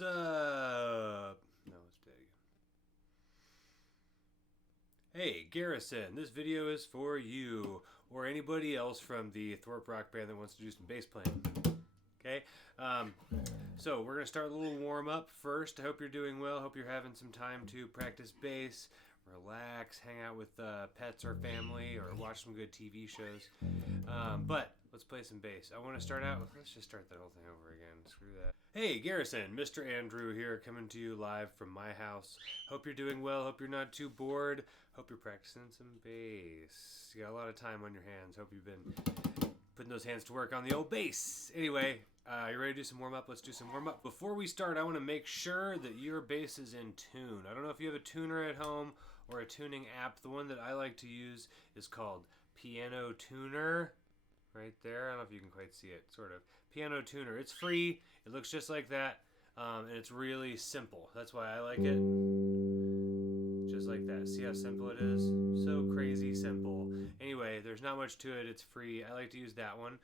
What's up? No, let's do it again. Hey, Garrison, this video is for you, or anybody else from the Thorp rock band that wants to do some bass playing. Okay, so we're going to start a little warm-up first. I hope you're doing well. Hope you're having some time to practice bass, relax, hang out with pets or family, or watch some good TV shows. But let's play some bass. I want to start out with, let's just start that whole thing over again. Screw that. Hey, Garrison, Mr. Andrew here, coming to you live from my house. Hope you're doing well. Hope you're not too bored. Hope you're practicing some bass. You got a lot of time on your hands. Hope you've been putting those hands to work on the old bass. Anyway, you ready to do some warm-up? Let's do some warm-up. Before we start, I want to make sure that your bass is in tune. I don't know if you have a tuner at home or a tuning app. The one that I like to use is called Piano Tuner. Right there. I don't know if you can quite see it. Sort of. Piano Tuner. It's free. It looks just like that. And it's really simple. That's why I like it. Just like that. See how simple it is? So crazy simple. Anyway, there's not much to it. It's free. I like to use that one.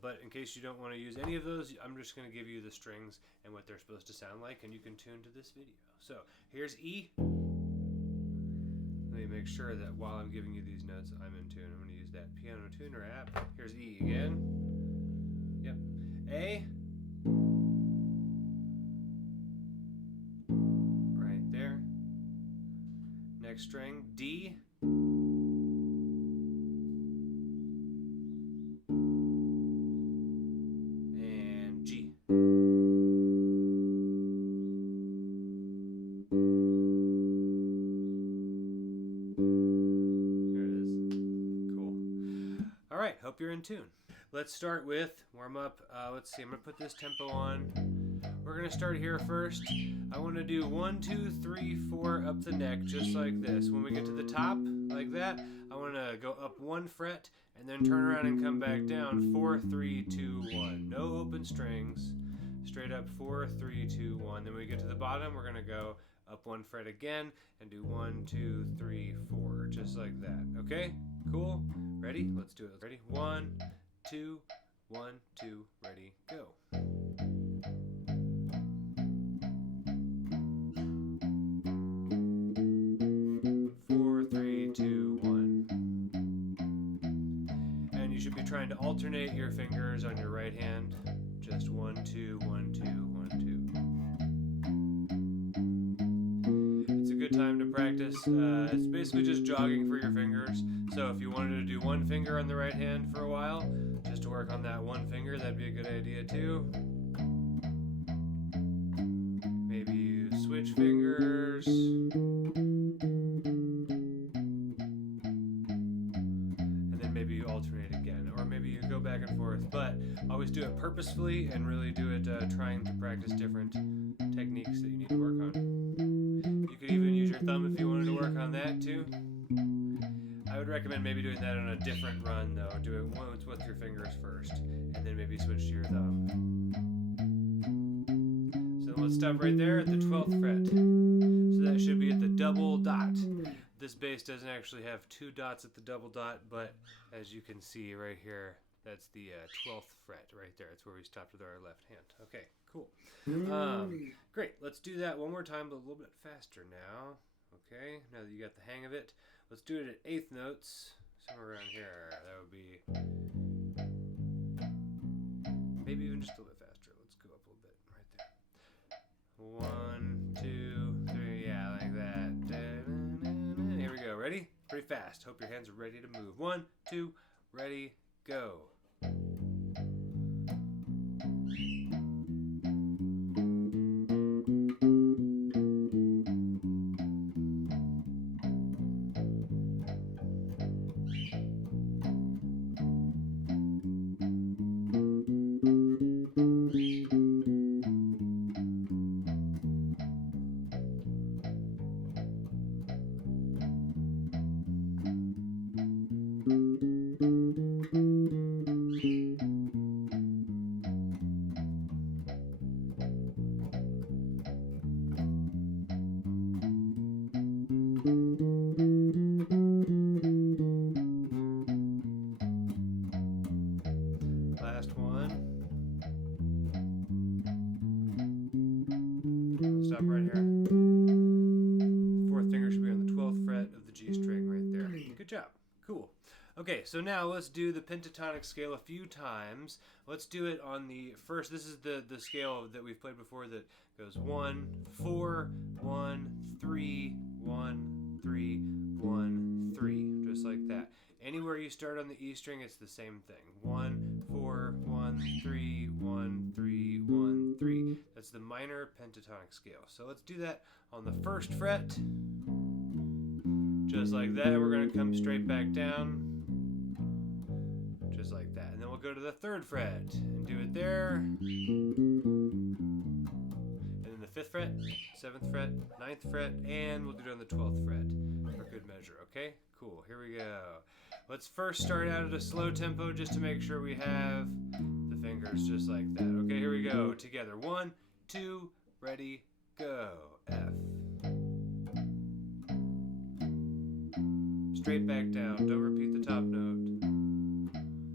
But in case you don't want to use any of those, I'm just going to give you the strings and what they're supposed to sound like, and you can tune to this video. So here's E. Let me make sure that while I'm giving you these notes, I'm in tune. I'm going to use that Piano Tuner app. Here's E again. Yep. A. Right there. Next string, D. And G. Alright, hope you're in tune. Let's start with warm-up. Let's see, I'm going to put this tempo on. We're going to start here first. I want to do 1, 2, 3, 4 up the neck, just like this. When we get to the top, like that, I want to go up 1 fret, and then turn around and come back down. 4, 3, 2, 1. No open strings. Straight up 4, 3, 2, 1. Then when we get to the bottom, we're going to go up 1 fret again, and do 1, 2, 3, 4, just like that. Okay? Cool? Ready? Let's do it. Ready? 1, 2, 1, 2, ready, go. 4, 3, 2, 1. And you should be trying to alternate your fingers on your right hand. Just 1, 2, 1, 2, 1, 2. It's a good time to practice. It's basically just jogging for your fingers. So if you wanted to do one finger on the right hand for a while, just to work on that one finger, that'd be a good idea too. Maybe you switch fingers. And then maybe you alternate again. Or maybe you go back and forth. But always do it purposefully and really do it trying to practice different techniques that you need to work on. You could even use your thumb if you wanted to work on that too. I would recommend maybe doing that on a different run though. Do it once with your fingers first, and then maybe switch to your thumb. So then let's stop right there at the 12th fret. So that should be at the double dot. This bass doesn't actually have 2 dots at the double dot, but as you can see right here, that's the 12th fret right there. That's where we stopped with our left hand. Okay, cool. Great, let's do that one more time, but a little bit faster now. Okay, now that you got the hang of it, let's do it at 8th notes, somewhere around here. That would be maybe even just a little bit faster. Let's go up a little bit right there. 1, 2, 3, yeah, like that. Here we go. Ready? Pretty fast. Hope your hands are ready to move. 1, 2, ready, go. Last one. stop right here. Fourth finger should be on the 12th fret of the G string right there. Good job. Cool. Okay, so now let's do the pentatonic scale a few times. Let's do it on the first. This is the scale that we've played before that goes 1, 4, 1, 3, 1, 3, 1, 3, just like that. Anywhere you start on the E string, it's the same thing. 1, 4, 1, 3, 1, 3, 1, 3. That's the minor pentatonic scale. So let's do that on the first fret. Just like that. We're going to come straight back down. Just like that. And then we'll go to the third fret and do it there. And then the 5th fret, 7th fret, 9th fret, and we'll do it on the 12th fret for good measure. Okay? Cool. Here we go. Let's first start out at a slow tempo just to make sure we have the fingers just like that. Okay, here we go. Together. 1, 2, ready, go. F. Straight back down. Don't repeat the top note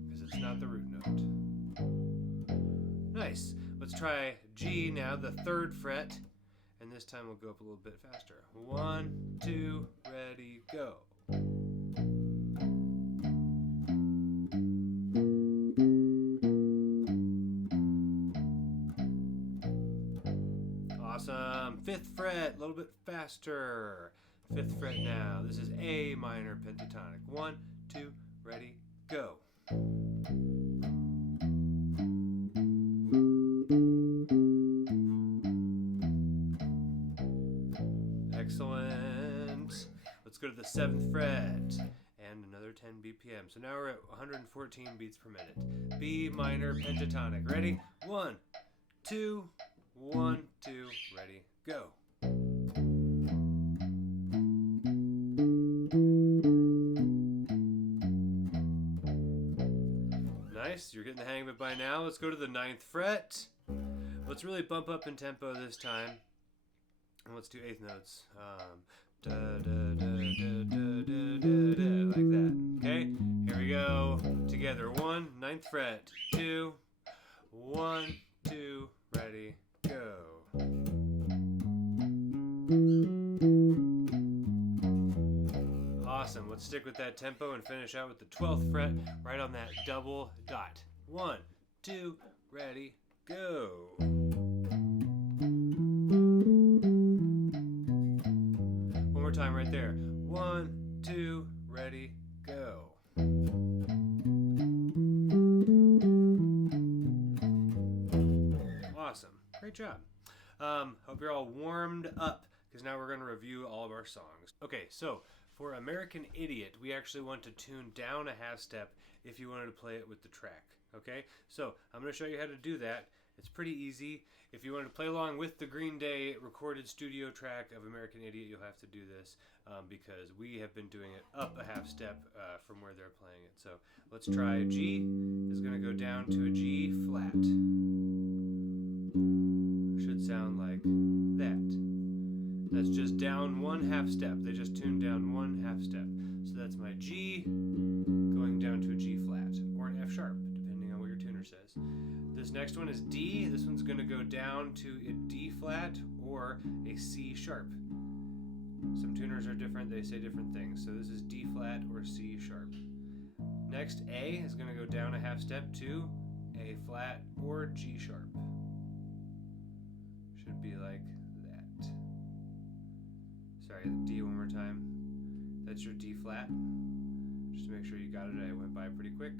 because it's not the root note. Nice. Let's try G now, the 3rd fret, and this time we'll go up a little bit faster. 1, 2, ready, go. Awesome. 5th fret, a little bit faster. 5th fret now. This is A minor pentatonic. 1, 2, ready, go. Excellent. Let's go to the 7th fret and another 10 BPM. So now we're at 114 beats per minute. B minor pentatonic. Ready? 1, 2, 1, 2, ready, go. Nice, you're getting the hang of it by now. Let's go to the 9th fret. Let's really bump up in tempo this time. And let's do 8th notes. Da, da, da, da, da, da, da, da, like that. Okay, here we go. Together. 1, 9th fret. 2, 1, 2, ready, go. Awesome. Let's stick with that tempo and finish out with the 12th fret right on that double dot. 1, 2, ready, go. One more time right there. 1, 2, ready, go. Awesome. Great job. Hope you're all warmed up because now we're going to review all of our songs. Okay, so for American Idiot, we actually want to tune down a half step if you wanted to play it with the track. Okay, so I'm going to show you how to do that. It's pretty easy. If you wanted to play along with the Green Day recorded studio track of American Idiot, you'll have to do this because we have been doing it up a half step from where they're playing it. So let's try G. Is going to go down to a G flat. Should sound like that. That's just down one half step. They just tuned down one half step. So that's my G going down to a G flat or an F sharp, depending on what your tuner says. This next one is D. This one's going to go down to a D flat or a C sharp. Some tuners are different. They say different things. So this is D flat or C sharp. Next, A is going to go down a half step to A flat or G sharp. Should be like that. Sorry, D one more time. That's your D flat. Just to make sure you got it, I went by pretty quick.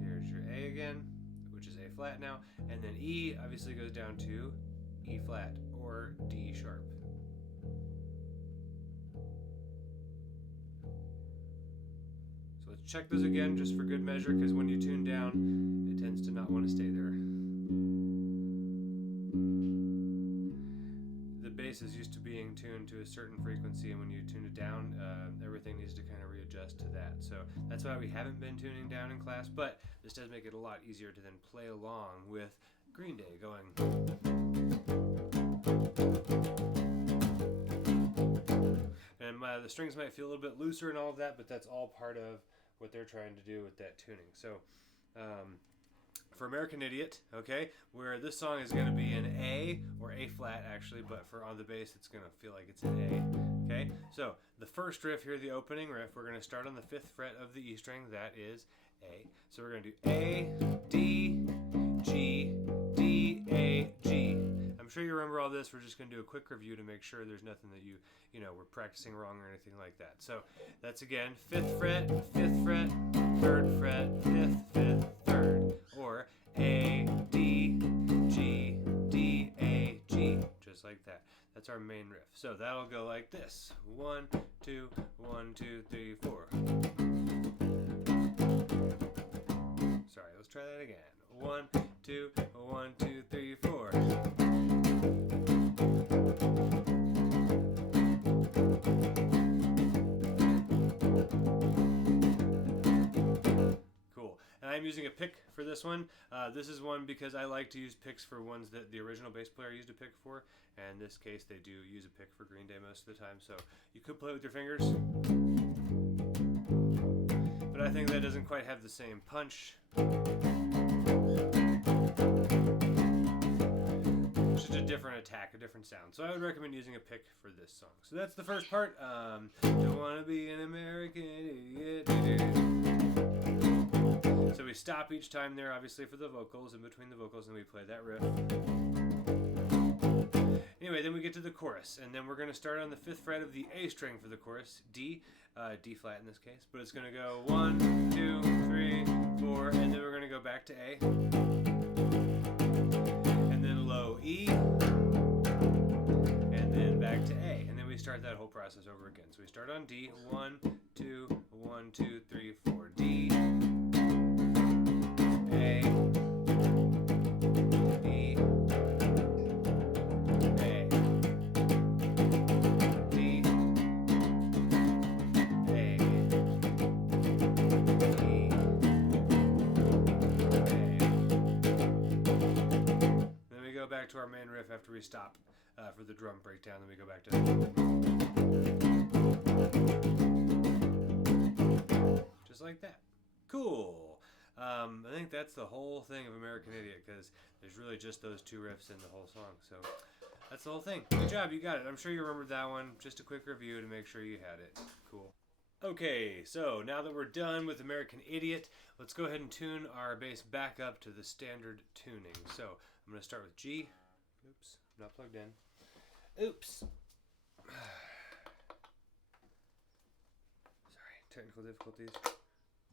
Here's your A again, which is A flat now. And then E obviously goes down to E flat or D sharp. So let's check those again just for good measure, because when you tune down, it tends to not want to stay there. The bass is used to being tuned to a certain frequency, and when you tune it down, everything needs to kind of readjust to that. So that's why we haven't been tuning down in class, but this does make it a lot easier to then play along with Green Day going. And the strings might feel a little bit looser and all of that, but that's all part of what they're trying to do with that tuning. So for American Idiot, okay, where this song is going to be in A or A flat actually, but for on the bass it's going to feel like it's in A, okay? So the first riff here, the opening riff, we're going to start on the 5th fret of the E string, that is A. So we're going to do A, D, G, D, A, G. I'm sure you remember all this. We're just going to do a quick review to make sure there's nothing that you know, we're practicing wrong or anything like that. So that's again 5th fret, 5th fret, 3rd fret, 5th, 5th, 3rd, or A, D, G, D, A, G, just like that. That's our main riff. So that'll go like this: 1, 2, 1, 2, 3, 4. Sorry, let's try that again. 1, 2, 1, 2, 3, 4. Cool. And I'm using a pick for this one. This is one because I like to use picks for ones that the original bass player used a pick for. And in this case, they do use a pick for Green Day most of the time. So you could play with your fingers, but I think that doesn't quite have the same punch. It's just a different attack, a different sound. So I would recommend using a pick for this song. So that's the first part. Don't wanna be an American idiot. So we stop each time there, obviously, for the vocals, in between the vocals, and we play that riff. Anyway, then we get to the chorus, and then we're going to start on the 5th fret of the A string for the chorus, D, D flat in this case, but it's going to go 1, 2, 3, 4, and then we're going to go back to A, and then low E, and then back to A, and then we start that whole process over again. So we start on D, 1, 2, 1, 2, 3, 4, D, A, E, A, D, A, E, A. Then we go back to our main riff after we stop for the drum breakdown. Then we go back to just like that. Cool. I think that's the whole thing of American Idiot, because there's really just those two riffs in the whole song. So that's the whole thing. Good job, you got it. I'm sure you remembered that one. Just a quick review to make sure you had it. Cool. Okay, so now that we're done with American Idiot, let's go ahead and tune our bass back up to the standard tuning. So I'm going to start with G. Oops, not plugged in. Oops. Sorry, technical difficulties.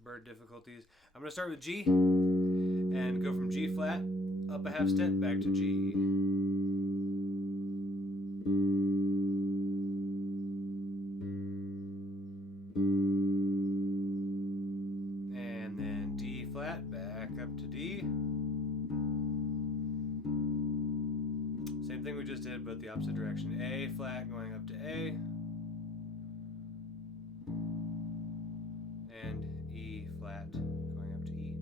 Bird difficulties. I'm going to start with G and go from G flat up a half step back to G. And then D flat back up to D. Same thing we just did, but the opposite direction. A flat going up to A. And E flat going up to E.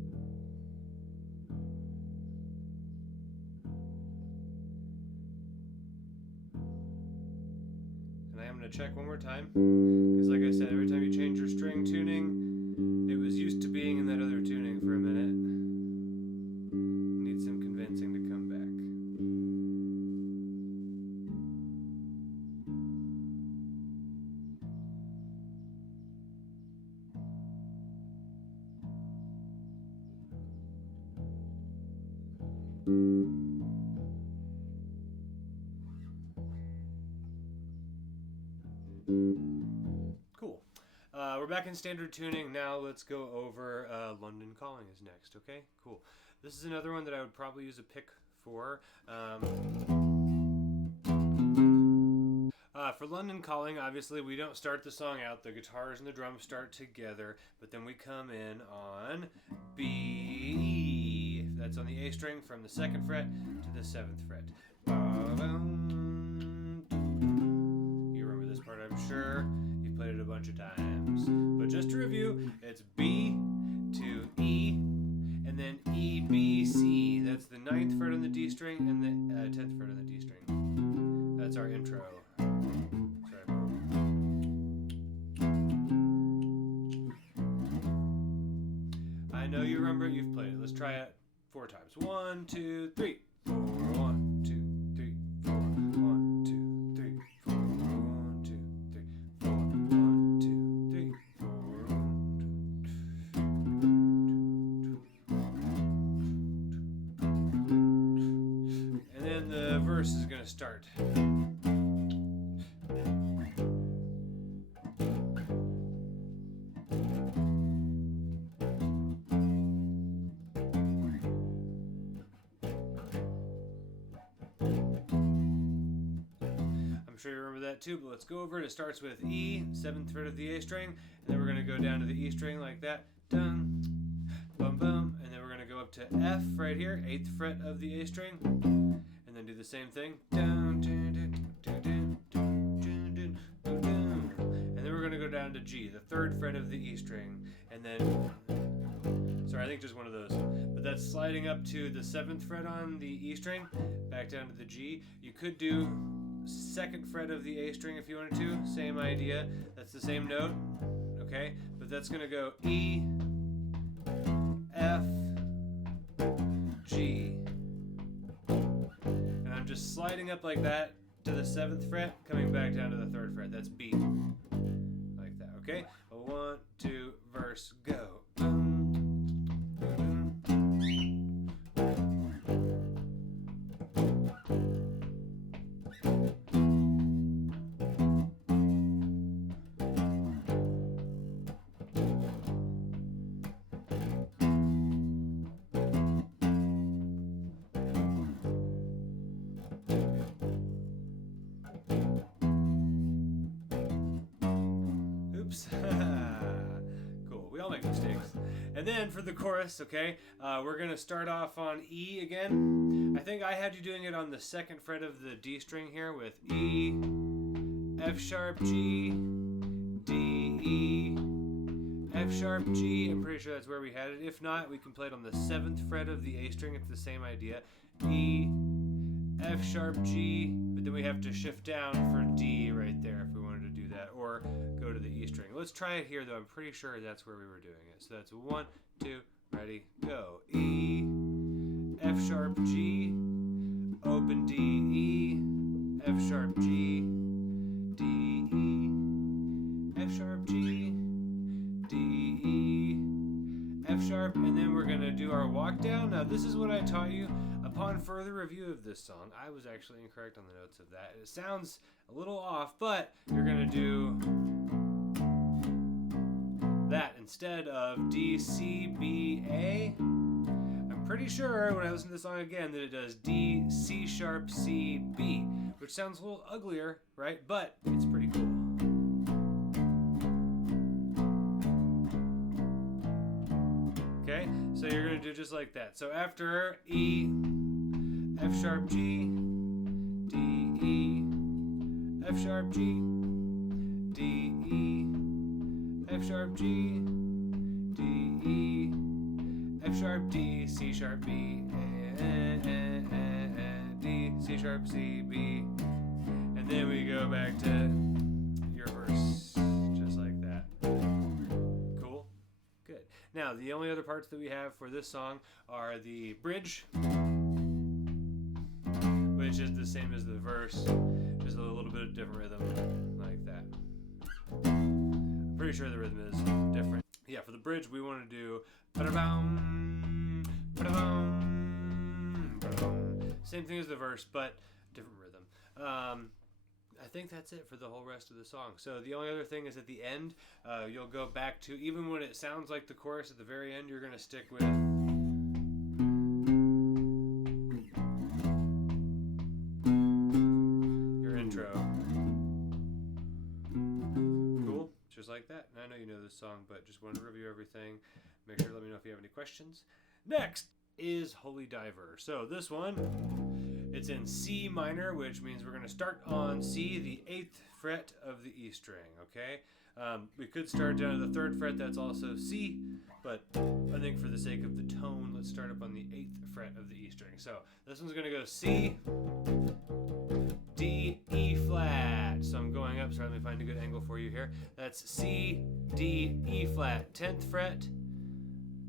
And I am going to check one more time, because like I said, every time you change your string tuning, it was used to being in that other tuning for a minute. Need some convincing to come back. Cool. We're back in standard tuning. Now let's go over London Calling is next, okay? Cool. This is another one that I would probably use a pick for. For London Calling, obviously, we don't start the song out. The guitars and the drums start together, but then we come in on B. That's on the A string from the 2nd fret to the 7th fret. You remember this part, I'm sure. You've played it a bunch of times. But just to review, it's B to E, and then E, B, C. That's the 9th fret on the D string and the 10th fret on the D string. That's our intro. I know you remember it, you've played it. Let's try it 4 times. 1, 2, 3, 4. 1, 2, 3, 4. 1, 2, 3, 4. 1, 2, 3, 4. 1, 2, 3, 4. And then the verse is going to start. I'm sure you remember that too, but let's go over it. It starts with E, 7th fret of the A string, and then we're going to go down to the E string like that. Dun, bum, bum, and then we're going to go up to F right here, 8th fret of the A string, and then do the same thing. Dun, dun, dun, dun, dun, dun, dun, dun, dun, dun. And then we're going to go down to G, the 3rd fret of the E string, and then, sorry, I think just one of those, but that's sliding up to the 7th fret on the E string, back down to the G. You could do 2nd fret of the A string if you wanted to, same idea, that's the same note, okay, but that's going to go E, F, G, and I'm just sliding up like that to the 7th fret, coming back down to the 3rd fret, that's B, like that, okay, 1, 2, verse, go. Cool, we all make mistakes. And then for the chorus, okay, we're going to start off on E again. I think I had you doing it on the 2nd fret of the D string here with E, F sharp, G, D, E, F sharp, G. I'm pretty sure that's where we had it. If not, we can play it on the 7th fret of the A string. It's the same idea. E, F sharp, G, but then we have to shift down for D right there if we wanted to do that, or go to the E string. Let's try it here though. I'm pretty sure that's where we were doing it. So that's 1, 2, ready, go. E, F sharp, G, open D, E, F sharp, G, D, E, F sharp, G, D, E, F sharp, and then we're gonna do our walk down. Now this is what I taught you. Upon further review of this song, I was actually incorrect on the notes of that. It sounds a little off, but you're gonna do that instead of D, C, B, A. I'm pretty sure when I listen to the song again that it does D, C sharp, C, B, which sounds a little uglier, right? But it's pretty cool. Okay, so you're gonna do just like that. So after E, F sharp, G, D, E, F sharp, G, D, E, F sharp, G, D, E, F sharp, D, C sharp, B, D, C sharp, C, B, and then we go back to your verse, just like that. Cool? Good. Now, the only other parts that we have for this song are the bridge, which is the same as the verse, just a little bit of different rhythm, like that. I'm pretty sure the rhythm is different. Yeah, for the bridge, we want to do ba-da-bum, ba-da-bum, ba-da-bum. Same thing as the verse, but different rhythm. I think that's it for the whole rest of the song. So the only other thing is at the end, you'll go back to, even when it sounds like the chorus at the very end, you're going to stick with your intro. Cool? Just like that. And I know you know this song, but just wanted to review everything. Make sure to let me know if you have any questions. Next is Holy Diver. So this one, it's in C minor, which means we're going to start on C, the 8th fret of the E string, okay? We could start down to the 3rd fret, that's also C, but I think for the sake of the tone, let's start up on the 8th fret of the E string. So this one's going to go C, D, E flat. So I'm going up, so let me find a good angle for you here. That's C, D, E flat, 10th fret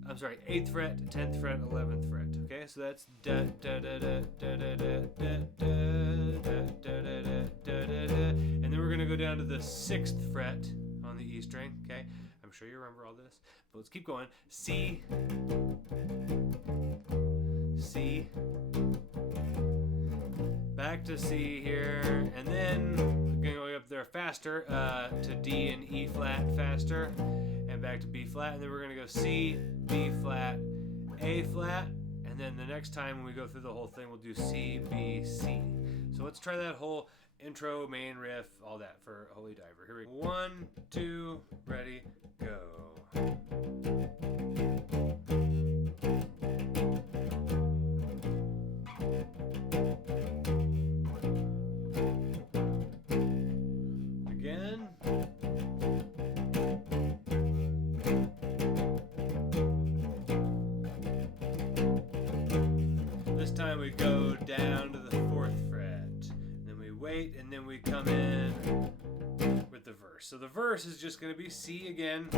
I'm sorry, 8th fret, 10th fret, 11th fret. Okay, so that's da da da da da da da da da da da da, and then we're gonna go down to the 6th fret on the E string. Okay, I'm sure you remember all this, but let's keep going. C, C, back to C here, and then we're going up there faster to D and E flat faster, and back to B flat, and then we're going to go C, B flat, A flat, and then the next time when we go through the whole thing, we'll do C, B, C. So let's try that whole intro, main riff, all that for Holy Diver. Here we go. 1, 2, ready, go. This time we go down to the 4th fret, then we wait, and then we come in with the verse. So the verse is just going to be C again,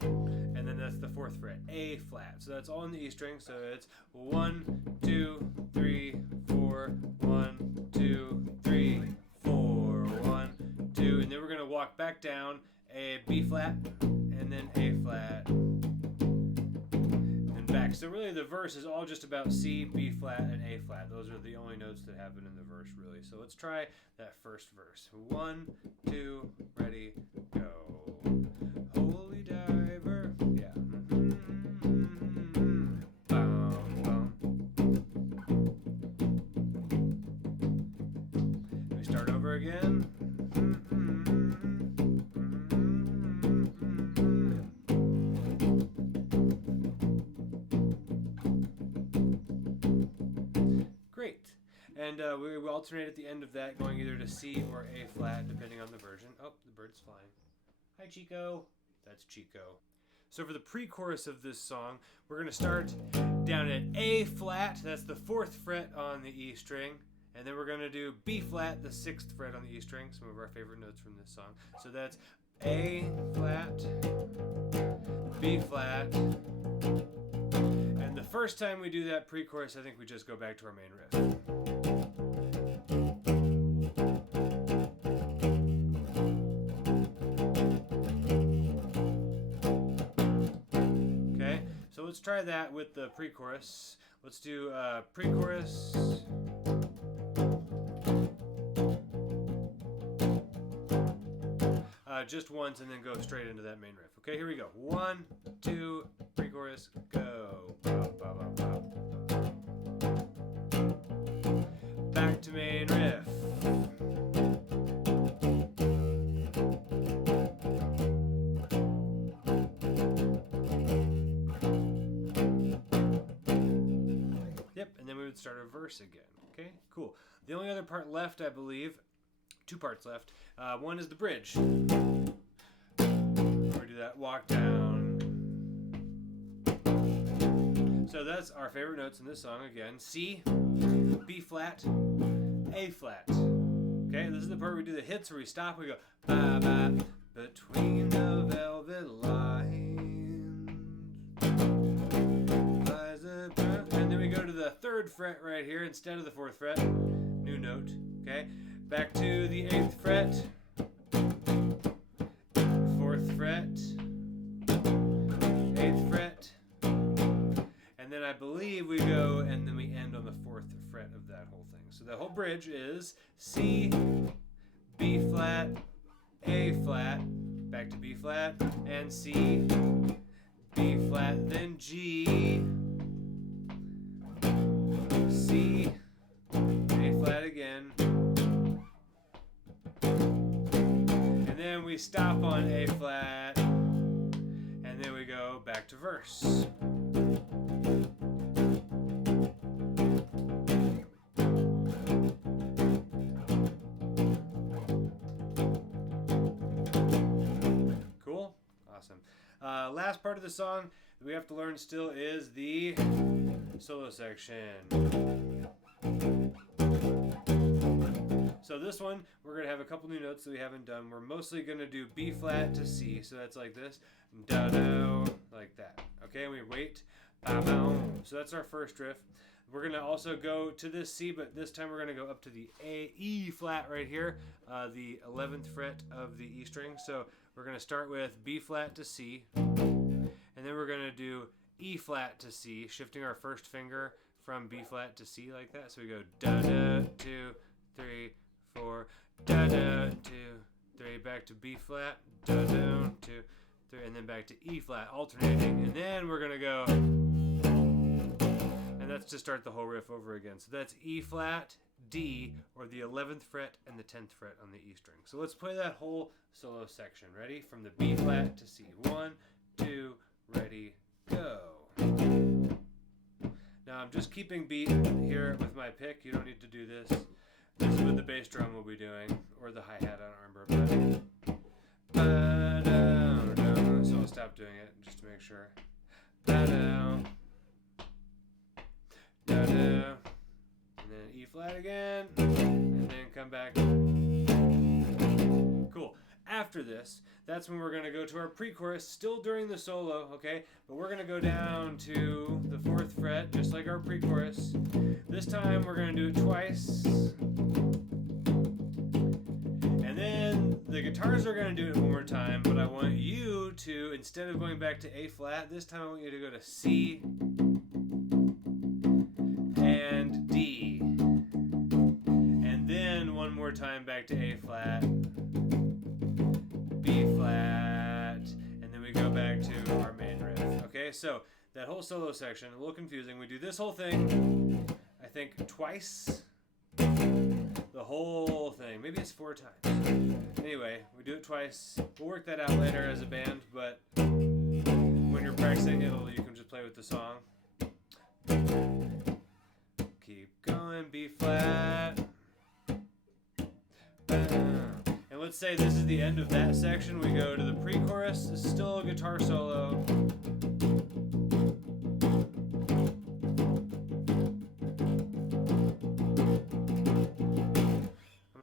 and then that's the 4th fret, A flat. So that's all in the E string. So it's 1, 2, 3, 4, 1, 2, 3, 4, 1, 2, and then we're going to walk back down a B flat, and then A flat, and back. So really the verse is all just about C, B flat, and A flat. Those are the only notes that happen in the verse, really. So let's try that first verse. 1, 2, ready, go. Holy diver, yeah. Bum, bum. We start over again. And we alternate at the end of that, going either to C or A flat, depending on the version. Oh, the bird's flying. Hi, Chico. That's Chico. So for the pre-chorus of this song, we're going to start down at A flat. That's the 4th fret on the E string. And then we're going to do B flat, the 6th fret on the E string. Some of our favorite notes from this song. So that's A flat, B flat. And the first time we do that pre-chorus, I think we just go back to our main riff. Okay, so let's try that with the pre-chorus. Let's do pre-chorus. Just once, and then go straight into that main riff. Okay, here we go. 1, 2, pre-chorus, go. Bop, bop, bop, bop. Back to main riff. Yep, and then we would start a verse again. Okay, cool. The only other part left, I believe, 2 parts left. One is the bridge. We do that walk down. So that's our favorite notes in this song again. C, B flat, A flat. Okay, this is the part where we do the hits where we stop. We go ba ba between the velvet lines. And then we go to the 3rd fret right here instead of the 4th fret. New note. Okay, back to the 8th fret. 4th fret, 8th fret, and then I believe we go and then we end on the 4th fret of that whole thing. So the whole bridge is C, B flat, A flat, back to B flat, and C, B flat, then G, C, A flat again, and then we stop on A flat, and then we go back to verse. Cool? Awesome. Last part of the song that we have to learn still is the solo section. So this one, we're going to have a couple new notes that we haven't done. We're mostly going to do B flat to C. So that's like this. Da-do, like that. Okay, and we wait. So that's our first riff. We're going to also go to this C, but this time we're going to go up to the E flat right here, the 11th fret of the E string. So we're going to start with B flat to C, and then we're going to do E flat to C, shifting our first finger from B flat to C like that. So we go da-da, 2, 3, 4, da-da, 2, 3, back to B flat, da-da, 2, 3, and then back to E flat, alternating. And then we're going to go, and that's to start the whole riff over again. So that's E flat, D, or the 11th fret and the 10th fret on the E string. So let's play that whole solo section. Ready? From the B flat to C. 1, 2, ready, go. Now I'm just keeping beat here with my pick. You don't need to do this. This is what the bass drum will be doing, or the hi-hat, I don't remember. But, so I'll stop doing it just to make sure. And then E flat again, and then come back. Cool. After this, that's when we're going to go to our pre-chorus, still during the solo, okay? But we're going to go down to the 4th fret, just like our pre-chorus. This time we're going to do it twice. And then the guitars are going to do it one more time, but I want you to, instead of going back to A flat, this time I want you to go to C and D. And then one more time back to A flat, B flat, and then we go back to our main riff. Okay, so that whole solo section, a little confusing. We do this whole thing, I think, twice. The whole thing. Maybe it's 4 times. Anyway, we do it twice. We'll work that out later as a band, but when you're practicing, you can just play with the song. Keep going, B flat. And let's say this is the end of that section. We go to the pre-chorus. It's still a guitar solo.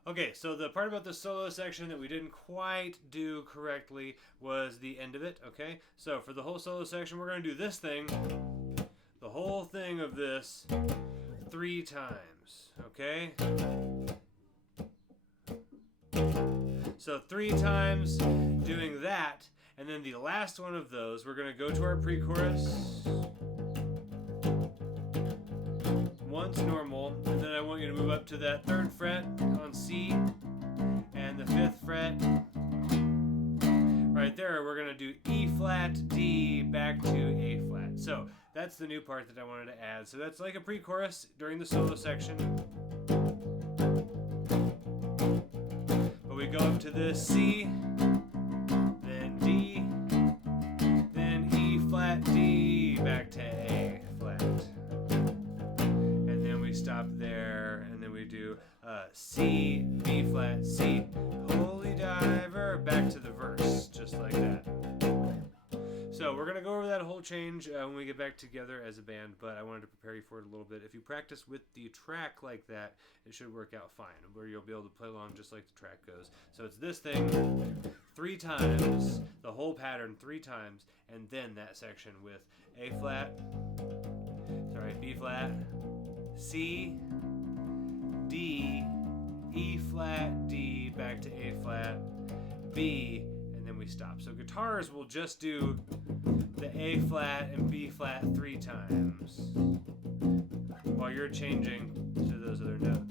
Okay, so the part about the solo section that we didn't quite do correctly was the end of it, okay? So for the whole solo section, we're going to do this thing, the whole thing of this, 3 times, okay? So 3 times doing that, and then the last one of those, we're going to go to our pre-chorus once normal, and then I want you to move up to that 3rd fret on C and the 5th fret. Right there, we're going to do E flat, D, back to A flat. So that's the new part that I wanted to add. So that's like a pre-chorus during the solo section. But we go up to the C, then D, then E flat, D, back to A flat. And then we stop there, and then we do C, B flat, C, holy diver, back to the verse, just like that. So we're going to go over that whole change when we get back together as a band, but I wanted to prepare you for it a little bit. If you practice with the track like that, it should work out fine, where you'll be able to play along just like the track goes. So it's this thing 3 times, the whole pattern 3 times, and then that section with A flat, sorry, B flat, C, D, E flat, D, back to A flat, B, and then we stop. So guitars will just do the A flat and B flat 3 times while you're changing to those other notes.